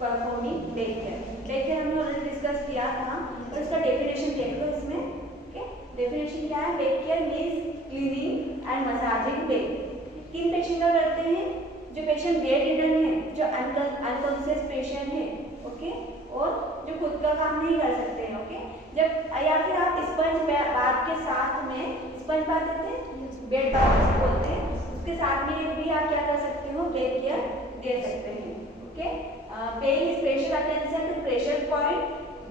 Performing back care. Back care हमने already discuss किया था और इसका डेफिनेशन देख लो इसमें। ओके, डेफिनेशन क्या है? Back care means cleaning and massaging back. किन पेशेंट का करते हैं? जो पेशेंट बेड रिडन है, जो अनकॉन्शियस पेशेंट है, ओके, और जो खुद का काम नहीं कर सकते हैं, ओके। जब या फिर आप स्पंज बाथ के साथ में, स्पंज बाथ देते हैं, बेड बाथ बोलते हैं, उसके साथ में भी आप क्या कर सकते हो? बेक केयर दे सकते हैं, okay. Paying special attention to pressure point.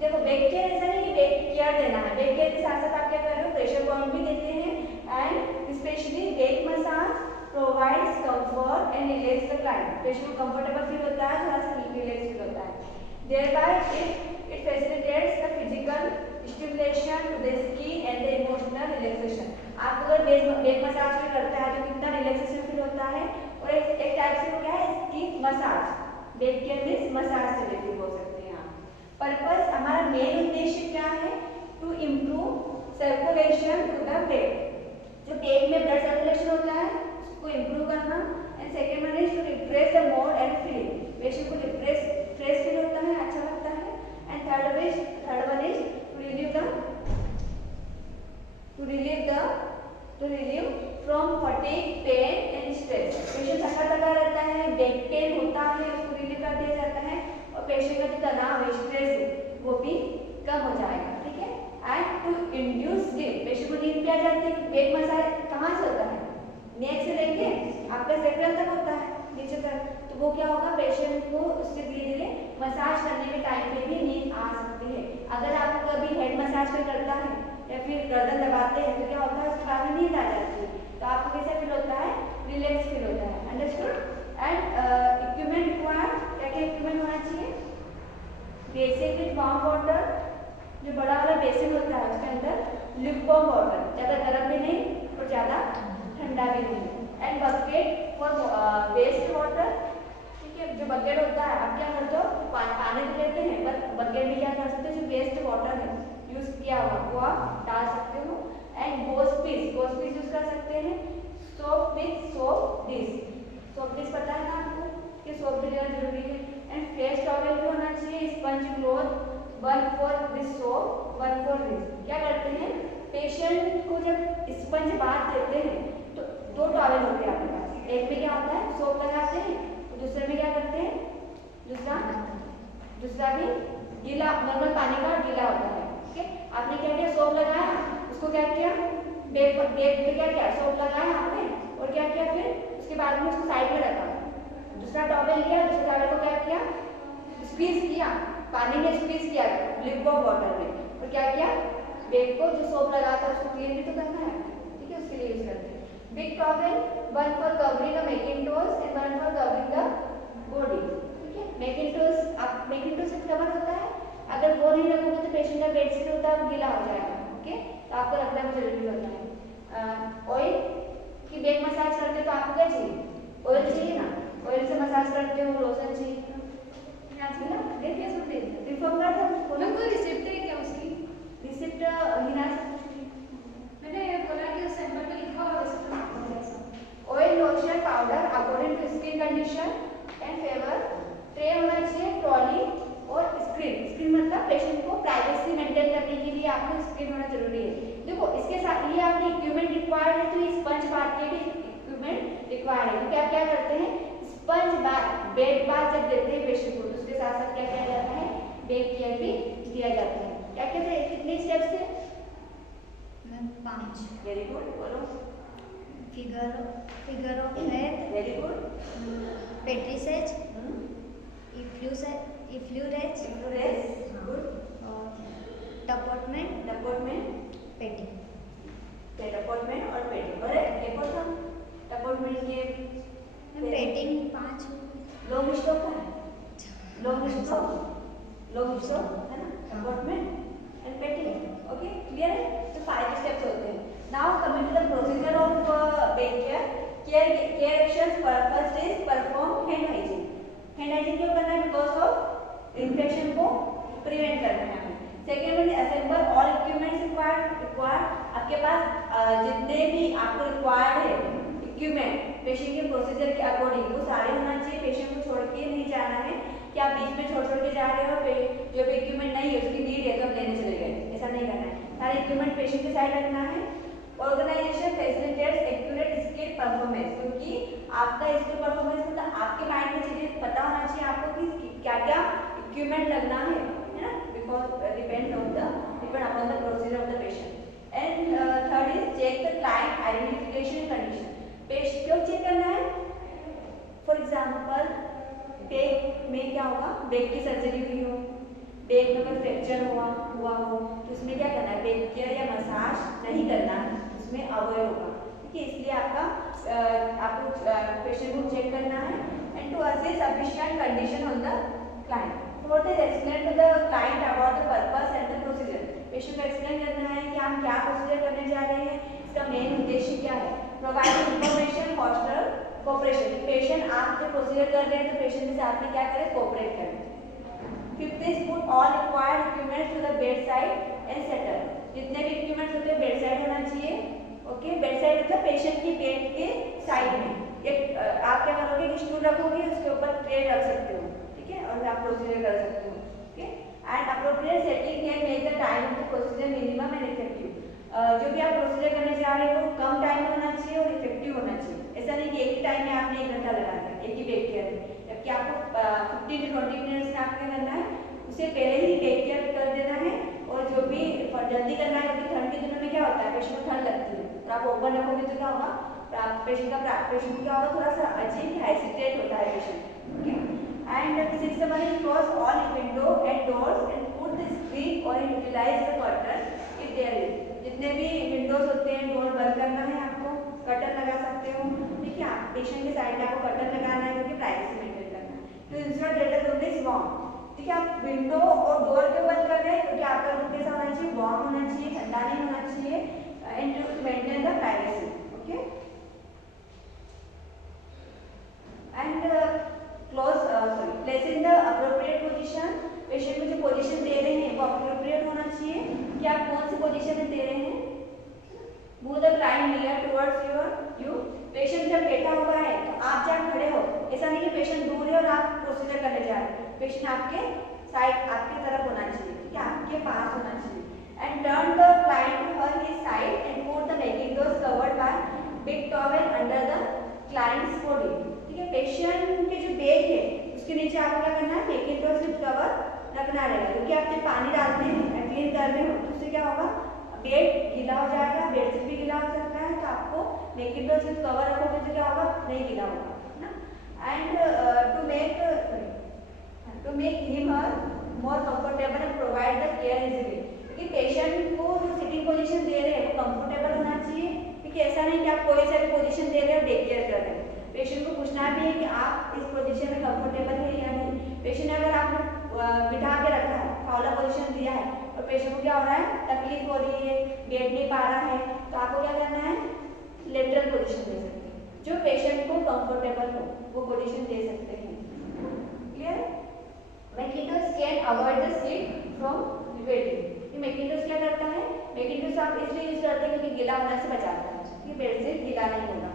देखो बेक केयर ऐसा नहीं कि बेक केयर देना है, बेक केयर के साथ साथ आप क्या कर रहे हो? प्रेशर पॉइंट भी देते हैं and specially back massage provides comfort and relax the client. Patient को कंफर्टेबल फील होता है, थोड़ा सा रिलैक्स फील होता है। Thereby it facilitates the physical stimulation to the skin and the emotional relaxation. आप अगर बेक मसाज भी करते हैं तो कितना रिलैक्सेशन फील होता है। और एक टाइप से क्या है? Skin massage. Back care means massage से रिलेटेड बोल सकते हैं आप। पर्पस, हमारा मेन उद्देश्य क्या है? To improve circulation to the पेट। जो पेट में ब्लड सर्कुलेशन होता है उसको इम्प्रूव करना। And second one is to refresh the mood and feeling. Patient को फ्रेश फील होता है, अच्छा लगता है। And third one is to relieve from fatigue, pain and stress. Patient थका थका रहता है, बैक पेन होता है, उसको रिलीव कर दिया जाता है और पेशेंट का जो तनाव है, स्ट्रेस है, वो भी कम हो जाएगा, ठीक है। And to induce sleep. Patient को नींद भी आ जाती है। बेक मसाज कहाँ से होता है? नेक से लेके आपका सेक्रम तक होता है, नीचे तक। तो वो क्या होगा? पेशेंट को उससे धीरे धीरे मसाज करने के टाइम पे भी नींद आ सकती है। अगर आप कभी हेड मसाज पे करता है या फिर गर्दन दबाते हैं तो क्या होता है? उसके बाद में नींद आ जाती है, तो आपको कैसा फील होता है? रिलैक्स फील होता है। अंडरस्टूड? एंड इक्विपमेंट रिक्वायर्ड, क्या क्या इक्विपमेंट होना चाहिए? बेसिक विथ वार्म वाटर, जो बड़ा वाला बेसिन होता है उसके अंदर ल्यूकवार्म वाटर, ज़्यादा गर्म भी नहीं और ज़्यादा ठंडा भी नहीं। And bucket for waste water, ठीक है। जो बकेट होता है, आप क्या करते हो? पानी तो लेते हैं, बट बकेट में क्या कर सकते हो? जो वेस्ट वाटर है यूज किया हुआ वो आप डाल सकते हो। एंड वॉश पीस यूज कर सकते हैं। Soap with soap dish, soap dish पता है ना आपको कि सोप की जगह जरूरी है। एंड फेस टॉवल भी होना चाहिए। Sponge cloth, 1 for this soap, 1 for this. क्या करते हैं? पेशेंट को जब स्पंज बाथ देते हैं तो 2 टॉवल होते हैं आपके पास। एक में क्या होता है? सोप लगाते हैं और दूसरे में क्या करते हैं? दूसरा भी गीला, नॉर्मल पानी का गीला होता है, ठीक है। आपने क्या किया? सोप लगाया, उसको क्या किया? बेक पे क्या किया? सोप लगाया आपने और क्या किया? फिर उसके बाद में उसको साइड में रखा। दूसरा टॉवल लिया, दूसरे टॉवल को क्या किया? स्क्वीज किया, पानी में स्क्वीज किया ल्यूकवार्म वाटर में, और क्या किया? बेक को जो सोप लगा था उसको क्लीन भी तो करना है, ठीक है, उसके लिए यूज करते हैं। Big towel, 1 for covering the Macintosh and 1 for covering the body, ठीक है। मैकिंटोश, आप मैकिंटोश से कवर होता है, अगर वो नहीं रखोगे तो पेशेंट का बेडशीट होता है वो गीला हो जाएगा, ओके, तो आपको रखना भी जरूरी होता है। ऑयल की बेक मसाज करते तो आपको क्या चाहिए? ऑयल चाहिए ना, ऑयल से मसाज करते हो, लोशन चाहिए ना, देखिए सुन लीजिए, रिफॉर्म कर दो। कोई रिसिप्ट है क्या उसकी? रिसिप्ट हिना से मैंने बोला कि सैंपल में लिखा हुआ receipt. Oil, lotion, powder according to skin condition and favour. Tray होना चाहिए, ट्रॉली और स्क्रीन मतलब पेशेंट को प्राइवेसी मेंटेन करने के लिए आपको स्क्रीन होना जरूरी है। देखो इसके साथ ये आपने इक्विपमेंट रिक्वायर्ड है, तो स्पंज बाथ के भी इक्विपमेंट रिक्वायर्ड है, क्योंकि आप क्या करते हैं? स्पंज बाथ, बेड बाथ जब देते हैं पेशेंट को तो उसके साथ साथ क्या किया जाता है? बेक केयर भी दिया जाता है। क्या कहते हैं? कितने स्टेप्स थे? 5। वेरी गुड, बोलो। Figure of head, very good. Petrissage, effleurage, good. और टपॉटमेंट, पेटिंग। टपॉटमेंट और पेटिंग, और एक और था टपॉटमेंट के पेटिंग 5 लॉन्ग स्टॉप है, लॉन्ग स्टॉप है ना, tapotement and petting, okay, clear है? तो 5 स्टेप्स होते हैं। Now coming to the procedure of back care actions. First is perform hand hygiene. Hand hygiene क्यों करना है? बिकॉज ऑफ इन्फेक्शन को प्रिवेंट करना है। Second one assemble all equipments required. आपके पास जितने भी आपको रिक्वायर्ड है इक्विपमेंट पेशेंट के प्रोसीजर के अकॉर्डिंग वो सारे होना चाहिए। पेशेंट को छोड़ के नहीं जाना है कि आप बीच में छोड़ इक्विपमेंट पेशेंट के साइड रखना है। Organisation facilitates accurate skill performance, क्योंकि आपका स्किल परफॉर्मेंस मतलब आपके माइंड में चीजें पता होना चाहिए आपको कि क्या क्या इक्विपमेंट लगना है ना, because depend upon the procedure of the patient. And third is check the client identification condition. Patient क्यों चेक करना है? फॉर एग्जाम्पल बैक में क्या होगा, बैक की सर्जरी हुई हो, बैक में कोई फ्रैक्चर हुआ हो तो उसमें क्या करना है, बैक केयर या मसाज नहीं करना है, उसमें अवॉइड होगा। ठीक है, इसलिए आपको पेशेंट को चेक करना है। And to assess sufficient condition on the client. Fourth is explain to the client about the purpose and the procedure. Patient को एक्सप्लेन करना है कि हम क्या प्रोसीजर करने जा रहे हैं, इसका मेन उद्देश्य क्या है। Provide information, foster cooperation. Patient आप जो प्रोसीजर कर रहे हैं तो पेशेंट के साथ में क्या करें, कोऑपरेट करें। Fifth is put all required equipments to the bed side and settle. जितने भी इक्विपमेंट्स होते हैं बेड साइड होना चाहिए। ओके, बेड साइड मतलब पेशेंट की बेड के साइड में एक आप क्या करोगे कि स्टूल रखोगे, उसके ऊपर ट्रे रख सकते हो। ठीक है, और आप प्रोसीजर कर सकते हो। Okay, and appropriate setting can make the time of the procedure minimum and effective. जो भी आप प्रोसीजर करने जा रहे हो कम टाइम में होना चाहिए और इफेक्टिव होना चाहिए। ऐसा नहीं कि एक ही टाइम में आपने 1 घंटा लगा दिया एक ही बेड केयर में, जबकि आपको 15 to 20 मिनट्स में आपके करना है, उसे पहले ही बेड केयर कर देना है। और जो भी जल्दी करना है, क्योंकि ठंड के दिनों में क्या होता है, पेशेंट को ठंड लगती है और आप ओपन रखोगे तो क्या होगा, पेशेंट को क्या होगा, थोड़ा सा अजीब हेसिटेट होता है patient. Okay, and six number is close all window and doors and put the screen और utilise the curtain if there is. जितने भी विंडोज होते हैं डोर बंद करना है, आपको कर्टन लगा सकते हो। ठीक है, आप पेशेंट के साइड में आपको कर्टन लगाना है क्योंकि प्राइवेसी मेंटेन करना है। तो instead later room is warm. ठीक है, आप विंडो और डोर क्यों बंद कर रहे हैं, क्योंकि आपका रूम कैसा होना चाहिए, वार्म होना चाहिए, ठंडा नहीं होना चाहिए, and to maintain the privacy. Okay, and place in the appropriate position. Patient को जो पोजीशन दे रहे हैं वो अप्रोप्रिएट होना चाहिए कि आप कौन सी पोजीशन में दे रहे हैं। Move the client near towards you. Patient जब बैठा हुआ है तो आप जब खड़े हो, ऐसा नहीं कि पेशेंट दूर है और आप प्रोसीजर करने जा रहे हैं। पेशेंट आपके साइड, आपकी तरफ होना चाहिए, ठीक है, आपके पास होना चाहिए। And turn the client to her his side and put the mackintosh covered by big towel under the client's body. ठीक है, पेशेंट के जो बैग है उसके नीचे आपको क्या करना है, मैकिंटोश विद कवर रखना रहेगा, क्योंकि आप जब पानी डालते हैं, क्लीन कर रहे हो तो उससे क्या होगा, बेड गीला हो जाएगा, बेडशीट भी गीला हो सकता है। तो आपको मैकिंटोश विद कवर रखोगे तो क्या होगा, नहीं गीला होगा ना। And to make him her more comfortable and provide the care easily. क्योंकि पेशेंट को जो सिटिंग पोजीशन दे रहे हैं वो कंफर्टेबल होना चाहिए, क्योंकि ऐसा नहीं कि आप कोई सा भी पोजीशन दे रहे हो टेक केयर कर रहे हैं। पेशेंट को पूछना भी है कि आप इस पोजीशन में कंफर्टेबल है या नहीं। पेशेंट अगर आपने बिठा के रखा है, फाउलर पोजीशन दिया है और पेशेंट को क्या हो रहा है, तकलीफ हो रही है, बैठ नहीं पा रहा है, तो आपको क्या करना है, लेटरल पोजीशन दे सकते हैं। जो पेशेंट को कंफर्टेबल हो वो पोजीशन दे सकते हैं। Clear? Macintosh can avoid the seat from waiting. ये मैकिंटोश क्या करता है, मैकिंटोश आप इसलिए यूज करते हैं क्योंकि गीला होने से बचाता है, कि बेडशीट गीला नहीं होगा।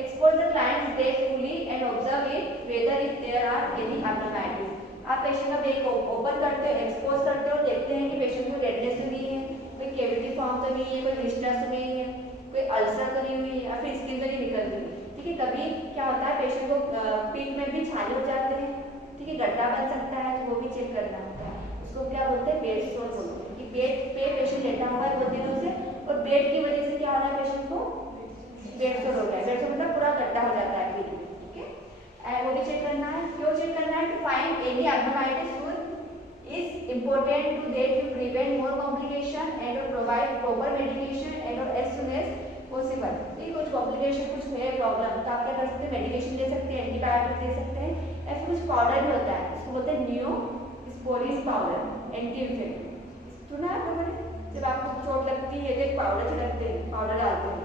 Expose the client's bag fully and observe it whether if there are any abnormalities. आप पेशेंट का बैग ओपन करते हो, एक्सपोज करते हो, देखते हैं कि पेशेंट को रेडनेस तो नहीं है, कोई कैविटी फॉर्म तो नहीं है, कोई ब्लिस्टर तो नहीं है, कोई अल्सर तो नहीं हुई है, या फिर स्किन तो नहीं निकल रही। ठीक है, कभी क्या होता है पेशेंट को पीठ में भी छाले हो जाते हैं, ठीक है, गड्ढा बन सकता है, तो वो भी चेक करना होता है। उसको क्या बोलते हैं, बेड सोर बोलते हैं, कि बेड पे पेशेंट लेटा हुआ है बहुत दिनों से और बेड की वजह से क्या हो रहा है, पेशेंट को बेड सोर हो गया। बेड सोर मतलब पूरा गड्ढा हो जाता है पीठ में। ठीक है, वो भी चेक करना है। क्यों चेक करना है, to find any abnormalities is important to that to prevent more complication and to provide proper medication and as soon as possible। ठीक, कुछ कॉम्प्लिकेशन, कुछ है प्रॉब्लम तो आप क्या कर सकते हैं, मेडिकेशन दे सकते हैं, एंटीबायोटिक दे सकते हैं, या फिर कुछ पाउडर भी होता है, इसको बोलते हैं नियोस्पोरिन पाउडर, एंटी इन्फेक्टिव। सुना है आपने, जब आपको चोट लगती है तो एक पाउडर छिड़कते हैं, पाउडर डालते हैं,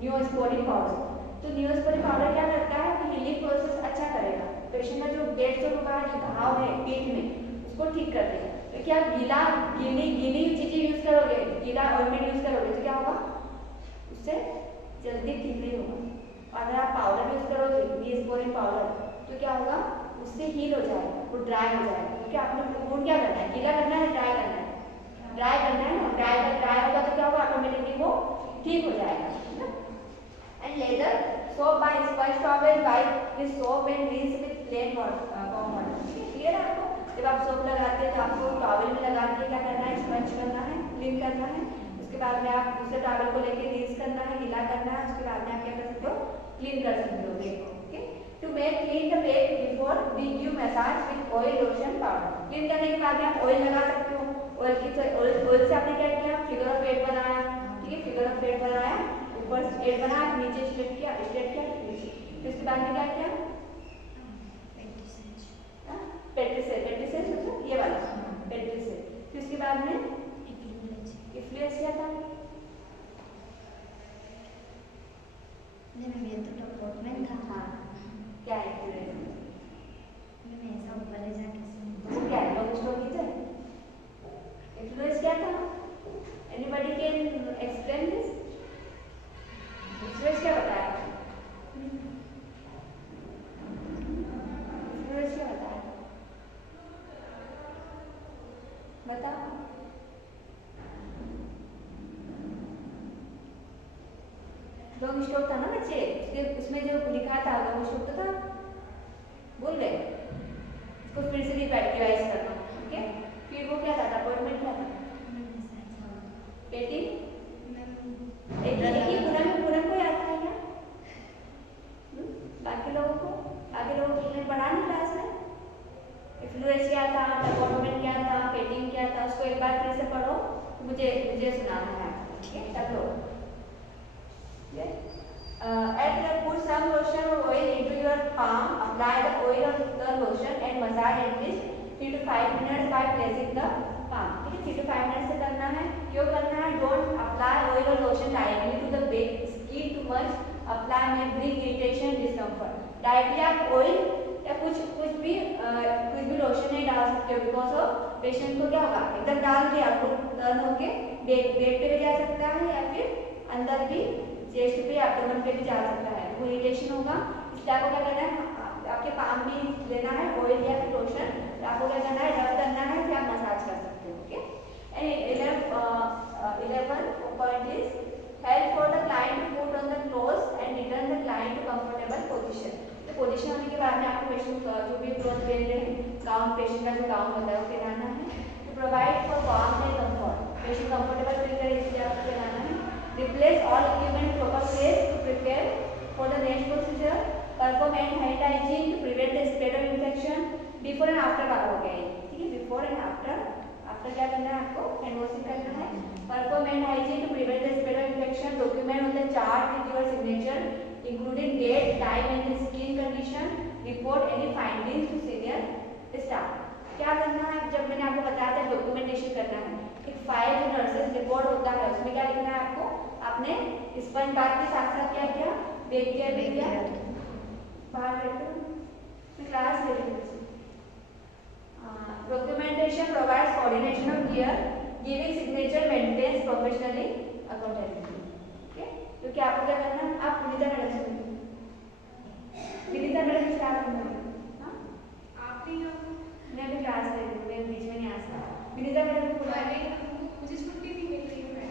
नियोस्पोरिन पाउडर। तो नियोस्पोरिन पाउडर क्या करता है कि हीलिंग प्रोसेस अच्छा करेगा, पेशेंट का जो बेड सोर हुआ है, जो घाव है पीठ में, उसको ठीक कर देगा। तो क्या गीली चीजें यूज करोगे, गीला ऑइंटमेंट यूज करोगे तो क्या होगा, उससे जल्दी ठीक नहीं होगा। अगर आप पाउडर यूज करोगे, नियोस्पोरिन पाउडर, तो क्या होगा, उससे हील हो जाएगा, वो ड्राई हो जाएगा। क्योंकि आपने वुंड क्या करना है, गीला करना है, ड्राई करना है, ड्राई करना है ना, ड्राई होगा तो क्या होगा, ऑटोमेटिकली वो ठीक हो जाएगा। And lather soap by sponge towel by with soap and rinse with plain water. Clear है आपको? जब आप सोप लगाते हैं तो आपको टॉवल में लगा के क्या करना है, स्पंज करना है, क्लीन करना है। उसके बाद में आप दूसरे टॉवल को लेके रिंस करना है, गीला करना है। उसके बाद में आप क्या कर सकते हो, क्लीन कर सकते हो देखो। Okay, to make clean the पेट before we give massage with oil lotion powder. Clean करने के बाद में आप ऑयल लगा सकते हो। ऑयल से आपने क्या किया, फिगर ऑफ 8 बनाया। ठीक है, फिगर ऑफ 8 बनाया, ऊपर 8 बनाया, नीचे स्ट्रेट किया, नीचे। फिर उसके बाद में क्या किया, पेट्रिसेस ये वाला पेट्रिसेस। फिर उसके बाद में इफ्लुएंस क्या था, ये तो टॉपमेंट था। हाँ क्या है इफ्लुएंस, मैंने ऐसा ऊपर ले जाके वो क्या है, लोग स्टोर कीजिए। इफ्लुएंस क्या था, एनीबॉडी कैन एक्सप्लेन दिस? इफ्लुएंस क्या बताया, इफ्लुएंस क्या बताया, बताओ। लॉन्ग स्टॉक था ना बच्चे, उसमें जो लिखा था लॉन्ग स्टॉक तो था, भूल गए? इसको फिर से रिवाइज करना। ओके, फिर वो क्या था, अपॉइंटमेंट क्या था, पेटिंग। पूरा को याद था क्या? बाकी लोगों को पढ़ा नहीं क्लास में? इफ्लुएंस क्या था, अपॉइंटमेंट क्या था, पेटिंग क्या था, उसको एक बार फिर से पढ़ो, मुझे सुनाना है। ठीक है, चलो। Add put some lotion or oil into your palm. Apply the oil on the lotion and massage at least 3 to 5 minutes by placing the palm. ठीक है, 3 to 5 मिनट से करना है। क्यों करना है? Don't apply oil or lotion directly to the skin too much. Apply may bring irritation, discomfort. Directly आप oil या कुछ भी लोशन नहीं डाल सकते हो, बिकॉज ऑफ पेशेंट को क्या होगा, एकदम डाल के आपको टर्न होके बेड पे भी जा सकता है या फिर अंदर भी चेस्ट पे एब्डोमेन पे भी जा सकता है, वो इरिटेशन होगा। इसलिए आपको क्या करना है, आपके पाम में लेना है ऑयल या फिर लोशन, आपको क्या करना है, रब करना है, फिर आप मसाज कर सकते हो। Okay, and 11 point is help for the client to put on the clothes and return the client to comfortable position. तो पोजीशन होने के बाद में आपको पेशेंट जो भी क्लोथ पहन रहे हैं, गाउन, पेशेंट का जो गाउन होता है वो पहनाना है। To provide for warmth and comfort, patient comfortable feel करे इसलिए आपको पहनाना है। Replace all equipment proper place to prepare for the next procedure. Perform hand hygiene to prevent the spread of infection. Before and after बात हो गई, ठीक है, before and after क्या करना है आपको, hand washing करना है। Perform hand hygiene to prevent the spread of infection. Document on the chart with your signature, including date, time and the skin condition. Report any findings to senior staff. क्या करना है, जब मैंने आपको बताया था डॉक्यूमेंटेशन करना है, एक फाइल जो नर्सेस रिपोर्ट होता है उसमें क्या लिखना है आपको, आपने स्पंज बाथ के साथ साथ क्या किया, बेक केयर भी किया। बाहर बैठो, क्लास ले लीजिए। Documentation provides coordination of care, giving signature, maintains professionally accountability. Okay, तो क्या आपको क्या करना है, आप विनीता मैडम से स्टार्ट करना है। मैं भी क्लास ले लूँ, मैं बीच में नहीं आ सकता। विनीता मैडम को बुला ले, मुझे छुट्टी नहीं मिल रही है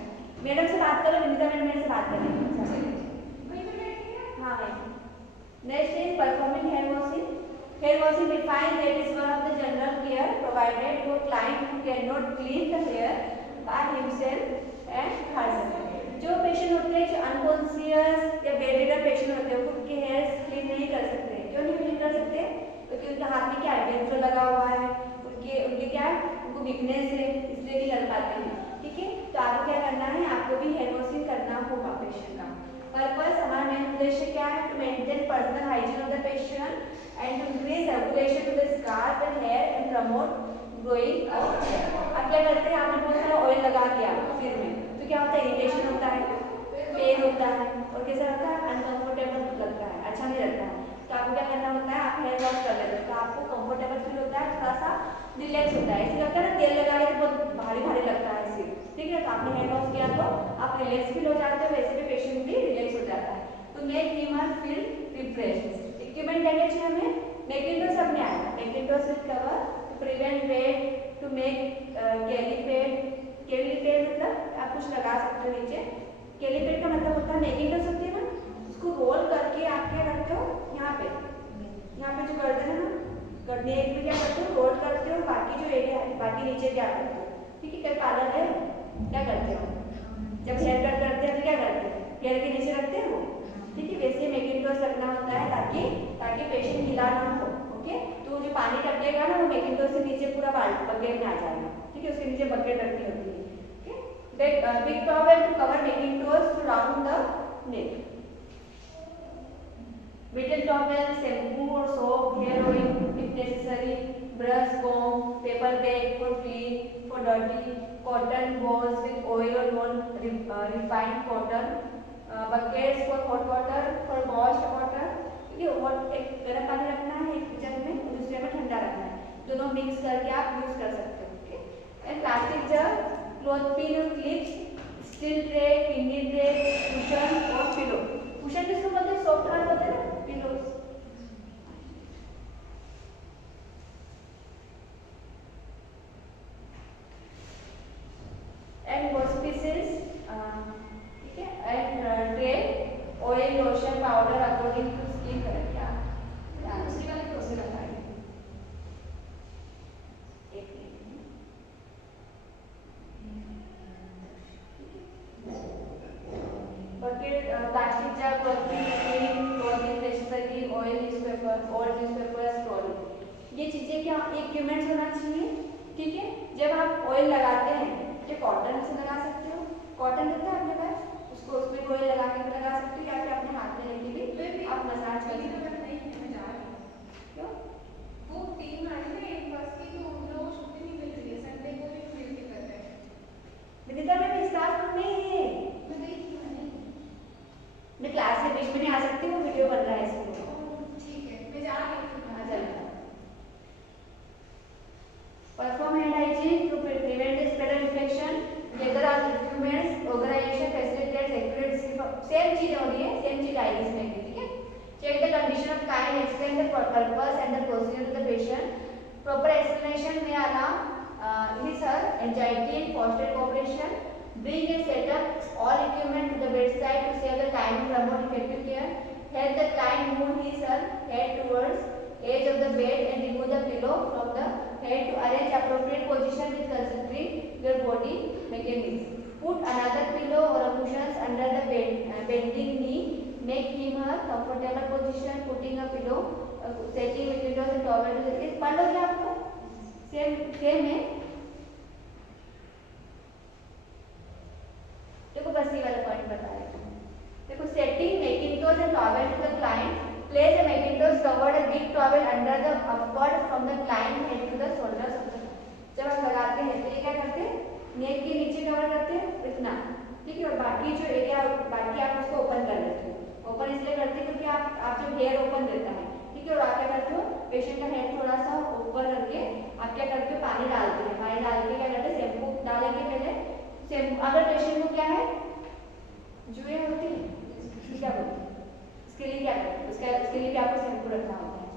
मैडम से बात करो, विनीता मैडम मेरे से बात करेंगे। वहीं पे बैठी है। हाँ भाई। Next is performing hair washing. Hair washing define that is one of the general care provided to a client who can not clean the hair by himself and herself. जो पेशेंट होते हैं जो अनकॉन्शियस या bedridden patient होते हैं, खुद के hair clean नहीं कर सकते। क्यों नहीं क्लीन कर सकते? क्योंकि उनके हाथ में क्या है, बेंचो लगा हुआ है, उनके क्या है, उनको वीकनेस है, इसलिए नहीं कर पाते हैं। ठीक है, तो आपको क्या करना है, आपको भी हेयर वॉशिंग करना होगा पेशेंट का। पर्पस, हमारा मेन उद्देश्य क्या है, to maintain personal hygiene of the patient and to increase circulation to the scalp and hair and promote growing of hair. अब क्या करते हैं, आपने बहुत सारा ऑयल लगा दिया सिर में, तो क्या होता है, इरिटेशन होता है, पेन होता है, और कैसा होता है, अनकंफर्टेबल लगता है, अच्छा नहीं लगता है। तो आपको क्या करना होता है, आप हेयर वॉश कर लेते हो, तो आपको कंफर्टेबल फील होता है, थोड़ा सा रिलैक्स होता है। ऐसे लगता है ना, तेल लगा के बहुत भारी भारी लगता है सिर। ठीक है, तो आपने हेयर वॉश किया तो आप रिलैक्स फील हो जाते हो, वैसे भी पेशेंट भी रिलैक्स हो जाता है। तो make him or her feel refresh. Equipment क्या क्या चाहिए हमें, मैकिंटोश सब में आएगा, mackintosh with cover to prevent wet, to make Kelly pad, Kelly pad मतलब आप कुछ लगा सकते हो नीचे। कैलिपेड का मतलब होता है मेकिंग टूल्स होती है ना, उसको रोल करके आप क्या करते हो यहाँ पे जो गर्दन है ना, नेक में क्या करते हो रोल करते हो, बाकी जो एरिया है बाकी नीचे क्या करते हो, ठीक है। कई पार्लर है क्या करते हो, जब हेयर कट करते हैं तो क्या करते हैं हेयर के नीचे रखते हैं वो, ठीक है। वैसे मेकिंग टूल्स रखना होता है ताकि पेशेंट हिला ना हो, ओके। तो जो पानी टपकेगा ना वो मेकिंग टूल से नीचे पूरा बकेट में आ जाएगा, ठीक है। उसके नीचे बकेट रखनी होती है, okay. Big towel to cover making tools to round the neck. Middle towel, shampoo or soap, hair oil if necessary, brush, comb, paper bag for clean, for dirty, cotton balls with oil or non-refined cotton, buckets for hot water, for washed water। ये एक गर्म पानी रखना है एक जग में, दूसरे में ठंडा रखना है, दोनों मिक्स करके आप यूज कर सकते हो, okay. And plastic jug, cloth pin और clips, steel tray, kidney tray, cushion और पिलो। कुशन किसको बोलते हैं, सॉफ्ट वाला होता है ना, पिलोस। एंड वॉश पीसेस, ठीक है। And tray, oil, lotion, powder according to skin colour. क्या दूसरी वाले प्रोसेस बताइए, एक minute. Bucket, plastic jug, clothing, stationery, oil, newspaper, old newspaper, story. ये चीजें क्या इक्विपमेंट्स होना चाहिए, ठीक है। जब आप ऑयल लगाते हैं ये कॉटन से लगा सकते हो, कॉटन रहता है आपके पास, उसको उसमें ऑयल लगा के लगा सकते हो, या फिर अपने हाथ में लेके भी आप मसाज कर सकते हो। क्यों वो टीम आई है एक बस की, तो उन लोगों को छुट्टी नहीं मिल रही है, संडे को भी मिल के कर रहे हैं। विदिता में भी स्टाफ नहीं है, मैं गई थी, मैं क्लास के बीच में नहीं आ सकती, वो वीडियो बन रहा है इसमें। ठीक है, मैं जा रही हूँ। हाँ चलो। Perform hand hygiene to prevent spread of infection, gather our equipments, organisation facilitates accurate, same चीज हो रही है, सेम चीज आएगी इसमें भी, ठीक है। Check the condition of kind, explain the purpose and the procedure to the patient, proper explanation में allow sir anxiety and foster cooperation, bring a setup all equipment to the bedside to save the time and promote effective care, help the client move his her head towards edge of the bed and remove the pillow from the head to arrange appropriate position with considering your body mechanism, put another pillow or a cushions under the bending knee, make him her comfortable position, putting a pillow, setting with windows and towel to the पढ़ लो क्या आपको, same है। देखो बस ये वाला point बताया, देखो setting mackintosh and towel to the client, place a mackintosh covered a big towel under the upward from the client head to the shoulders of the. जब आप लगाते हैं तो ये क्या करते हैं, नेक के नीचे कवर करते हैं इतना, ठीक है। और बाकी जो एरिया बाकी आप उसको ओपन कर देते हो, ओपन इसलिए करते हैं क्योंकि आप जो हेयर ओपन देता है, ठीक है। और आप क्या करते हो, पेशेंट का हेयर थोड़ा सा ऊपर करके आप क्या करते हो, पानी डालते हैं, पानी डाल के क्या करते हैं, शैम्पू डालेंगे पहले। अगर पेशेंट को क्या है जुए होती है, क्या बोलते हैं इसके लिए, क्या करते हैं उसके लिए भी आपको शैम्पू रखना होता है,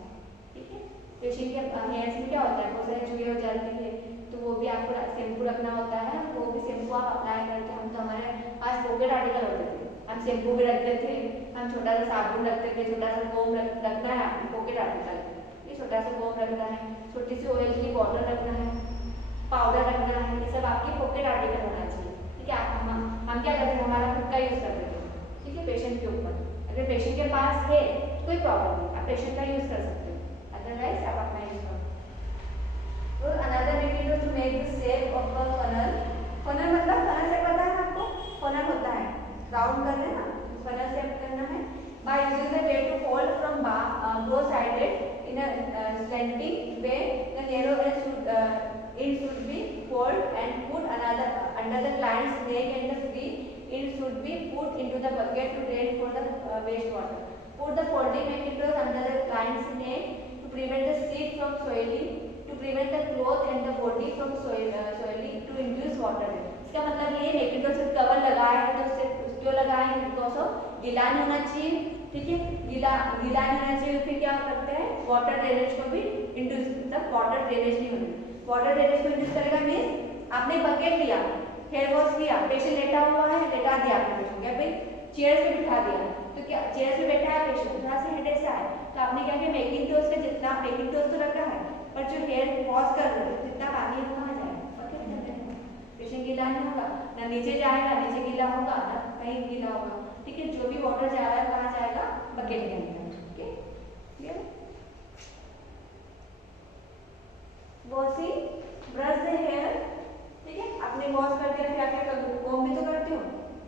ठीक है। पेशेंट के हेयर्स में क्या होता है, बहुत सारे जुए हो जाती है, तो वो भी आपको शैम्पू रखना होता है, वो भी शैम्पू आप अप्लाई करते हैं। हम तो हमारे पास पॉकेट आर्टिकल होते थे, हम शैम्पू भी रखते थे, हम छोटा सा साबुन रखते थे, छोटा सा कोम रखना है, पॉकेट आर्टिकल ये छोटा सा कोम रखना है, छोटी सी ऑयल की बॉटल रखना है, पाउडर रखना है, ये सब आपके पॉकेट आर्टिकल होना चाहिए, ठीक है। हम क्या करते हैं, हमारा खुद का यूज करते हैं, ठीक है। पेशेंट के ऊपर अगर पेशेंट के पास है कोई प्रॉब्लम नहीं, आप पेशेंट का यूज कर सकते हो, अदरवाइज आप अपना यूज करो। तो another method to make the shape of a funnel, funnel मतलब फनल से पता है आपको, फनल होता है राउंड करना ना, फनल शेप करना है। By using the way to fold from both sided in a slanting way, the narrow end should be fold and put under the client's neck, and the free end should be put into the bucket to drain for the waste water. Put the folding mechanism under the client's neck to prevent the sheet from soiling, to prevent the cloth and the body from soiling, to induce water. इसका मतलब ये Macintosh cover लगाया है तो उससे क्यों लगाए हैं, बिकॉज ऑफ गीला नहीं होना चाहिए, ठीक है। गीला नहीं होना चाहिए, फिर क्या करते हैं, वाटर ड्रेनेज को भी इंड्यूस, मतलब वाटर ड्रेनेज नहीं होना, वाटर ड्रेनेज को इंड्यूस करेगा मीन्स आपने बकेट लिया, हेयर वॉश किया, पेशेंट लेटा हुआ है, लेटा दिया आपने पेशेंट क्या भाई चेयर पे बिठा दिया, तो क्या चेयर पे बैठा है पेशेंट, थोड़ा सा हेडेक सा है, तो आपने क्या किया मेकिंग टोस्ट का जितना मेकिंग टोस्ट तो रखा है पर जो हेयर वॉश कर रहे हो जितना पानी है वहाँ जाएगा, पेशेंट गीला नहीं होगा, ना नीचे जाएगा, नीचे गीला होगा ना कहीं गीला होगा, ठीक है। जो भी वाटर जा रहा है कहाँ जाएगा, बकेट के अंदर, ठीक है clear. Washing brush the hair, ठीक है, आपने वॉश करके फिर क्या क्या कॉम्ब भी तो करते हो,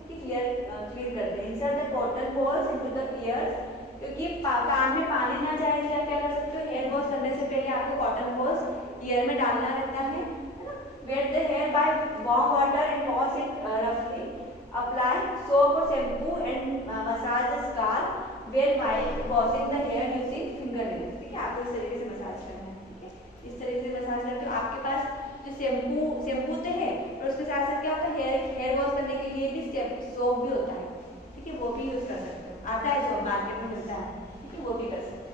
क्लियर क्लीन करते हैं। Insert the cotton balls into the years, क्योंकि कान में पानी ना जाए इसलिए क्या कर सकते हो, हेयर वॉश करने से पहले आपको कॉटन बॉल्स ईयर में डालना रहता है। Wet the hair by warm water and wash it रफली, अप्लाई सोप और shampoo and massage the scalp where while washing the hair using finger nails, ठीक है, आपको इस तरीके से मसाज करना है, ठीक है, इस तरीके से मसाज करते हो। आपके पास जो शैम्पू तो है और उसके साथ साथ क्या होता है हेयर वॉश करने के लिए भी सोप भी होता है, ठीक है, वो भी यूज कर सकते हो, आता है जो मार्केट में मिलता है, ठीक है, वो भी कर सकते हो।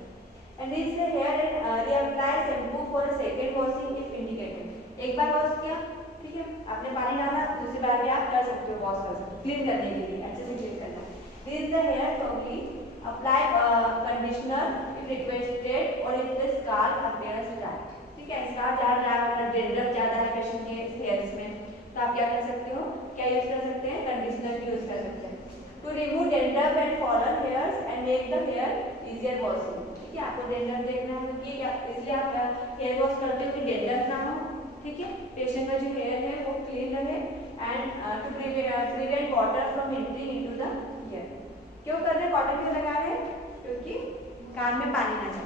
And rinse the hair and reapply shampoo for a second washing if indicated, एक बार वॉश किया, ठीक है, आपने पानी डाला, दूसरी बार भी आप कर सकते हो, वॉश कर सकते हो क्लीन करने के लिए, अच्छे से क्लीन करना है। rinse the hair thoroughly, apply conditioner if requested or if the scalp appears dry, ठीक है, स्काल्प ज़्यादा ड्राई डेंड्रफ ज़्यादा है पेशेंट के हेयर्स में, तो आप क्या कर सकते हो, क्या यूज कर सकते हैं, कंडीशनर भी यूज कर सकते हैं। To remove dandruff and fallen hairs and make the hair easier washing, ठीक है, आपको डेंड्रफ देखना है कि इसलिए आप हेयर वॉश करते हो कि डेंड्रफ ना हो, ठीक है, पेशेंट का जो हेयर है वो क्लीन रहे and to prevent water from entering into the hair. क्यों कर रहे हैं, कॉटन क्यों लगा रहे हैं, क्योंकि कान में पानी ना जाए।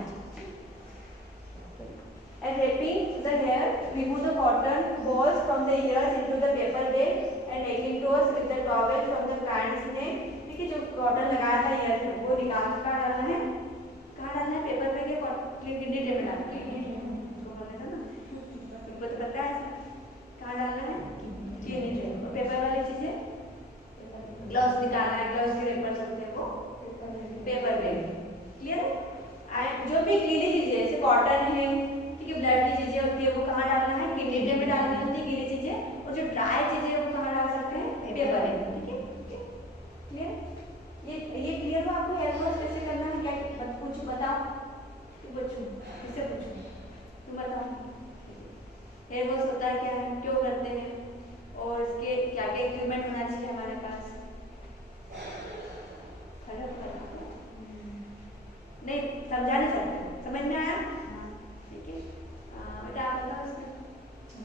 And wrapping the hair, remove the cotton balls from the ears into the paper bag and making toast with the towel from the client's neck, ठीक है, जो कॉटन लगाया था ईयर में वो निकाल कर कहाँ डालना है, कहाँ डालना है, पेपर बैग या किडनी डे में डालना है, तो पता है कहाँ डालना है, किडनी डे, तो पेपर वाली चीजें ग्लव्स निकालना है, ग्लव्स भी कर सकते हैं वो पेपर बैग, क्लियर। जो भी गीली चीजें जैसे कॉटन है, ब्लड की चीजें होती है वो कहाँ डालना है, किडनी डे में डालनी होती है गीली चीजें, और जो ड्राई चीजें वो कहाँ डाल सकते हैं, पेपर में, ठीक है क्लियर। ये क्लियर हो आपको हेयर वॉश कैसे करना है, क्या कुछ बताओ, पूछूं इससे पूछूं, तुम बताओ हेयर वॉश होता है क्या है, क्यों करते हैं, और इसके क्या क्या इक्विपमेंट होना चाहिए हमारे पास, नहीं समझा नहीं सकते, समझ में आया,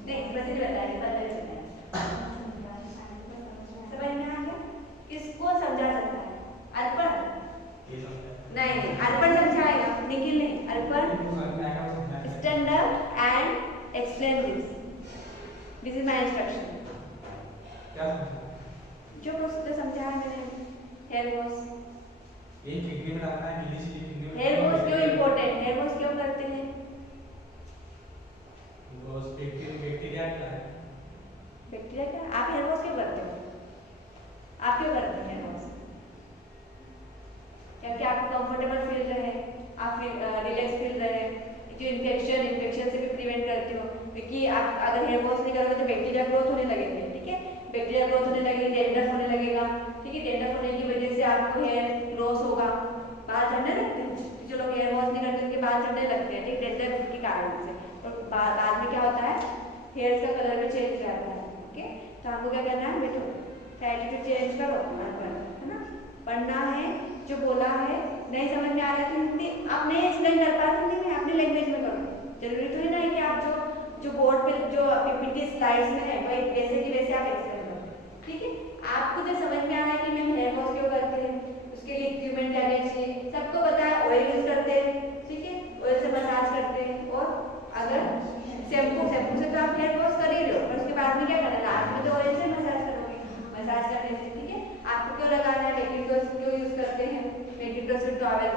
नहीं बस ये बताइए, समझ में आ गया, किसको समझा सकता है, अर्पण नहीं, अर्पण समझाएगा, निखिल नहीं, Arpan stand up and explain this is my instruction, जो कुछ समझाया मैंने, हेयर वॉश, हेयर वॉश क्यों इम्पोर्टेंट, हेयर वॉश क्यों करते हैं, बैक्टीरिया क्या, आप हेयर वॉश क्यों करते हो, आप क्यों करते हैं हेयर वॉश, क्योंकि आपको कंफर्टेबल फील रहे, आप रिलैक्स फील रहे, जो इन्फेक्शन से भी प्रिवेंट करते हो, क्योंकि आप अगर हेयर वॉश नहीं करोगे तो बैक्टीरिया ग्रोथ होने लगेंगे, ठीक है, बैक्टीरिया ग्रोथ होने लगेगी, डेंड्रफ होने लगेगा, ठीक है, डेंड्रफ होने की वजह से आपको हेयर लॉस होगा, बाल झड़ने लगते हैं, जो लोग हेयर वॉश नहीं करते उनके बाल झड़ने लगते हैं, ठीक, डेंड्रफ के कारण से, और बाद में क्या होता है, हेयर का कलर भी चेंज रहता है, ओके, तो आपको क्या करना है, बैठो एटीट्यूड चेंज करो, है ना, पढ़ना है, जो बोला है, नहीं समझ में आ रहा है हिंदी, आप नहीं एक्सप्लेन कर पा रहे हिंदी में, अपने लैंग्वेज में करो, जरूरी तो है ना कि आप जो बोर्ड पे जो पीपीटी स्लाइड्स में है वही वैसे की वैसे आप एक्सप्लेन करो, ठीक है, आपको जो समझ में आ रहा है कि मैम हेयर वॉश क्यों करते हैं, उसके लिए इक्विपमेंट क्या क्या चाहिए, सबको बताया, ऑयल यूज करते हैं, ठीक है, ऑयल से मसाज करते हैं, और अगर शैम्पू से तो आप हेयर वॉश कर ही रहे हो, और उसके बाद में क्या करना है, लास्ट में तो ऑयल से मसाज करोगे, मसाज करने से, ठीक है, आपको क्यों लगाना है, मेकिंग टोस्ट क्यों यूज करते हैं, मेकिंग टोस्ट विद टॉवेल,